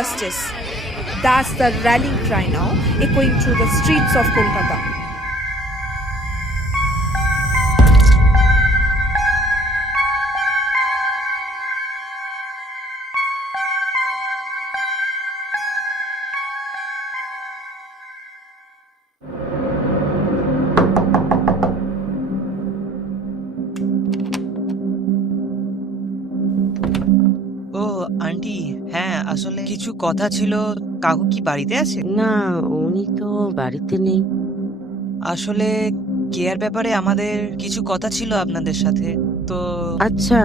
justice. That's the rallying cry now, echoing through the streets of Kolkata. ও aunty, হ্যাঁ আসলে কিছু কথা ছিল। কাকু কি বাড়িতে আছে? না, উনি তো বাড়িতে নেই। আসলে কেয়ার ব্যাপারে আমাদের কিছু কথা ছিল আপনাদের সাথে। তো আচ্ছা,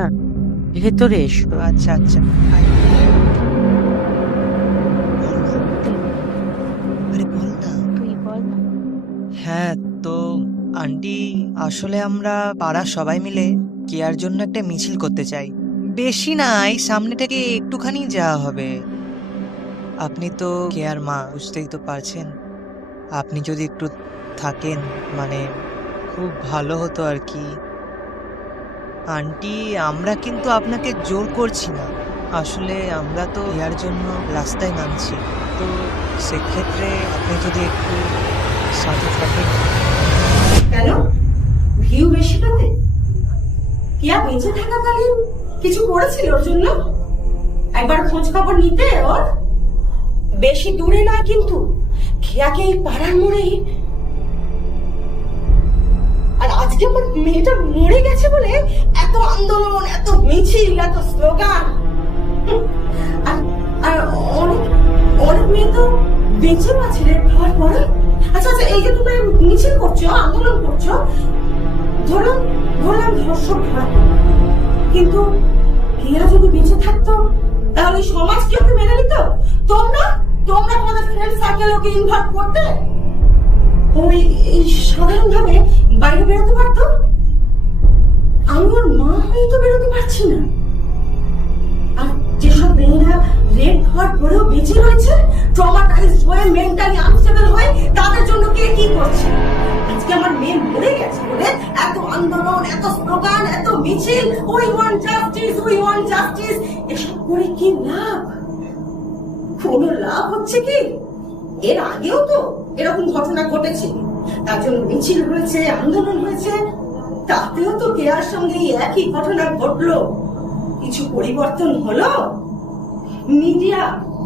ভেতরে এসো। আচ্ছা আচ্ছা। আরে বল না। তুই বল না। হ্যাঁ, তো আন্টি আসলে আমরা পাড়ার সবাই মিলে কেয়ার জন্য একটা মিছিল করতে চাই। বেশি না, এই সামনে থেকে একটুখানি যাওয়া হবে। আপনি তো কেয়ার মা, বুঝতেই তো পারছেন। আপনি যদি একটু থাকেন মানে খুব ভালো হতো আর কি। আন্টি, আমরা কিন্তু আপনাকে জোর করছি না, আসলে আমরা তো ইয়ার জন্য রাস্তায় নামছি। তো সেক্ষেত্রে আপনি যদি একটু সাথে থাকেন। কেন ভিউ বেশি পাতে? কিয়া বেঁচে থাকাকালীন কিছু করেছিল ওর জন্য? একবার খোঁজ খবর নিতে ওর? বেশি দূরে নয় কিন্তু, খেয়াকে এই পাড়ার মোড়ে। আর আজকে আমার মেয়েটা মরে গেছে বলে এত আন্দোলন, এত মিছিল, এত স্লোগান। আর আর অনেক অনেক মেয়ে তো বেঁচে আছে রে খাওয়ার পরে। আচ্ছা আচ্ছা, এই যে তুমি মিছিল করছো, আন্দোলন করছো, ধরলাম ধরলাম ধর্ষক ধরা পড়লো, কিন্তু কেয়া যদি বেঁচে থাকতো তাহলে সমাজ কি ওকে মেনে নিত? তোমরা তোমরা তোমাদের ফ্রেন্ড সার্কেল ওকে ইনভাইট করতে, ওই সাধারণ ভাবে বাইরে বেরোতে পারতো। আমি ওর মা হয়ে তো বেরোতে পারছি না। আর যেসব মেয়েরা রেপ হওয়ার পরেও বেঁচে রয়েছে, ট্রমাটাইজড হয়ে মেন্টালি আনস্টেবল হয়ে, তাদের জন্য কে কি করছে? আজকে আমার মেয়ে মরে গেছে বলে এত আন্দোলন, এত স্লোগান, এত মিছিল, we want justice, we want justice, এসব করে কি লাভ? কোনো লাভ হচ্ছে কি? এর আগেও তো এরকম ঘটনা ঘটেছে, তার জন্য মিছিল হয়েছে, আন্দোলন হয়েছে, তাতেও তো কেয়ার সঙ্গে একই ঘটনা ঘটলো। কিছু পরিবর্তন হলো? মিডিয়া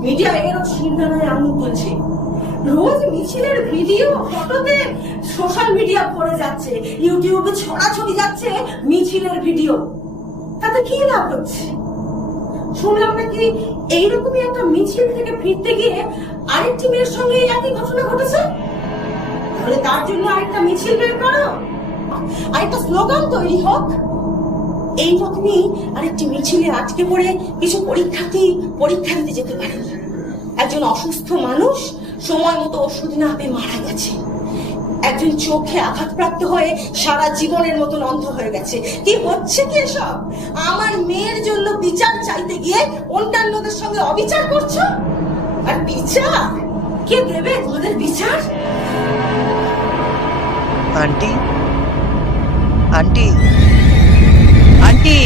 মিডিয়া এর চিন্তায় আঙুল তুলছে। রোজ মিছিলের ভিডিও, ফটোতে সোশ্যাল মিডিয়া ভরে যাচ্ছে, ইউটিউবে ছড়াছড়ি যাচ্ছে মিছিলের ভিডিও। তাতে কি লাভ হচ্ছে? শুনলাম নাকি এইরকমই একটা মিছিল থেকে ফিরতে গিয়ে আরেকটি মেয়ের সঙ্গে একই ঘটনা ঘটেছে। তাহলে তার জন্য আরেকটা মিছিল বের করো, আরেকটা স্লোগান তৈরি হোক। এই রকমই আরেকটি মিছিলে আটকে পড়ে কিছু পরীক্ষা দিতে যেতে পারে। একজন অসুস্থ মানুষ সময় মতো ওষুধ না পেয়ে মারা গেছে, একজন চোখে আঘাতপ্রাপ্ত হয়ে সারা জীবনের মতন অন্ধ হয়ে গেছে। কি হচ্ছে কি এসব? আমার মেয়ের জন্য বিচার চাইতে গিয়ে অন্যান্যদের সঙ্গে অবিচার করছো। আর বিচার কে দেবে তোমাদের বিচার? Aunty, aunty, aunty.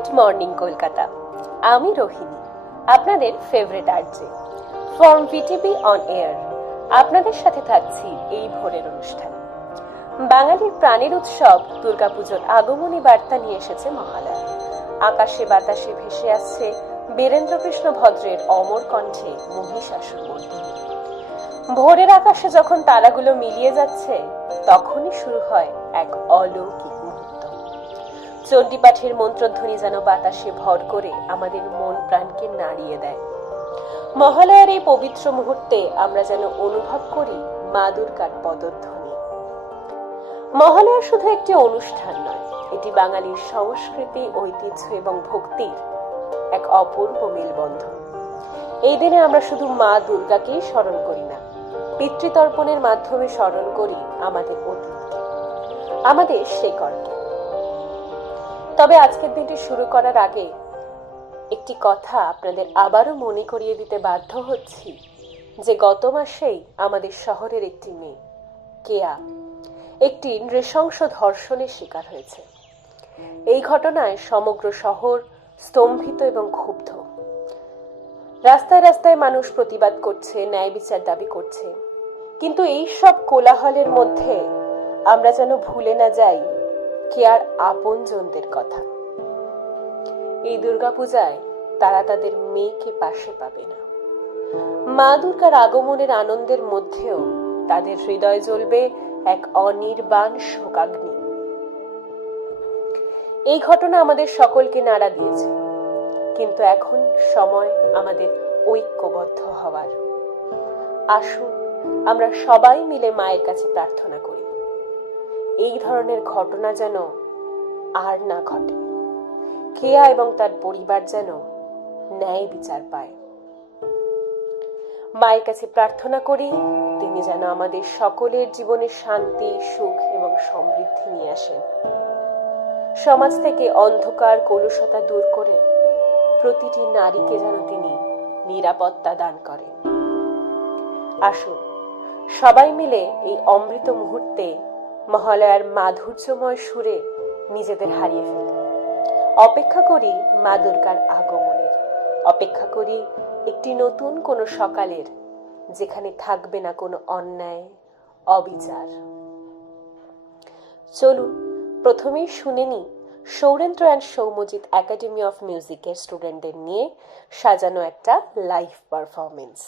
Good morning Kolkata, আমি রোহিণী, আপনাদের favourite RJ from VTV on air. আপনাদের সাথে থাকছি এই ভোরের অনুষ্ঠানে। বাঙালির প্রাণের উৎসব দুর্গাপুজোর আগমনী বার্তা নিয়ে এসেছে মহালয়া। আকাশে বাতাসে ভেসে আসছে বীরেন্দ্রকৃষ্ণ ভদ্রের অমর কণ্ঠে মহিষাসুর মর্দিনী। ভোরের আকাশে যখন তারাগুলো মিলিয়ে যাচ্ছে, তখনই শুরু হয় এক অলৌকিক মুহূর্ত। চণ্ডীপাঠের মন্ত্রধ্বনি যেন বাতাসে ভর করে আমাদের মন প্রাণকে নাড়িয়ে দেয়। মহালয়ার এই পবিত্র মুহূর্তে আমরা যেন অনুভব করি মা দুর্গার পদধ্বনি। মহালয়া শুধু একটি অনুষ্ঠান নয়, এটি বাঙালির সংস্কৃতি, ঐতিহ্য এবং ভক্তির এক অপূর্ব মেলবন্ধন। এই দিনে আমরা শুধু মা দুর্গাকেই স্মরণ করি না, পিতৃতর্পণের মাধ্যমে স্মরণ করি আমাদের অতীতকে, আমাদের শেকড়কে। তবে আজকের দিনটি শুরু করার আগে একটি কথা আপনাদের আবারও মনে করিয়ে দিতে বাধ্য হচ্ছি যে গত মাসেই আমাদের শহরের একটি মেয়ে, কেয়া, একটি নৃশংস ধর্ষণের শিকার হয়েছে। এই ঘটনায় সমগ্র শহর স্তম্ভিত এবং ক্ষুব্ধ। রাস্তায় রাস্তায় মানুষ প্রতিবাদ করছে, ন্যায় বিচার দাবি করছে। কিন্তু এই সব কোলাহলের মধ্যে আমরা যেন ভুলে না যাই কেয়ার আপনজনদের কথা। এই দুর্গাপূজায় তারা তাদের মেয়েকে পাশে পাবে না। মা দুর্গার আগমনের আনন্দের মধ্যেও তাদের হৃদয় জ্বলবে এক অনির্বাণ শোকাগ্নি। এই ঘটনা আমাদের সকলকে নাড়া দিয়েছে, কিন্তু এখন সময় আমাদের ঐক্যবদ্ধ হওয়ার। আসুন আমরা সবাই মিলে মায়ের কাছে প্রার্থনা করি এই ধরনের ঘটনা যেন আর না ঘটে। কেয়া এবং তার পরিবার যেন ন্যায় বিচার পায়। মায়ের কাছে প্রার্থনা করি তিনি যেন আমাদের সকলের জীবনে শান্তি, সুখ এবং সমৃদ্ধি নিয়ে আসেন। সমাজ থেকে অন্ধকার, কলুষতা দূর করে প্রতিটি নারীকে যেন তিনি নিরাপত্তা দান করেন। আসুন সবাই মিলে এই অমৃত মুহূর্তে মহালয়ার মাধুর্যময় সুরে নিজেদের হারিয়ে ফেলি। অপেক্ষা করি মা দুর্গার আগমনের, অপেক্ষা করি একটি নতুন কোনো সকালের, যেখানে থাকবে না কোনো অন্যায়, অবিচার। চলুন প্রথমেই শুনে নি Sourendra and Soumyajit academy of মিউজিকের স্টুডেন্টদের নিয়ে সাজানো একটা লাইভ পারফরমেন্স।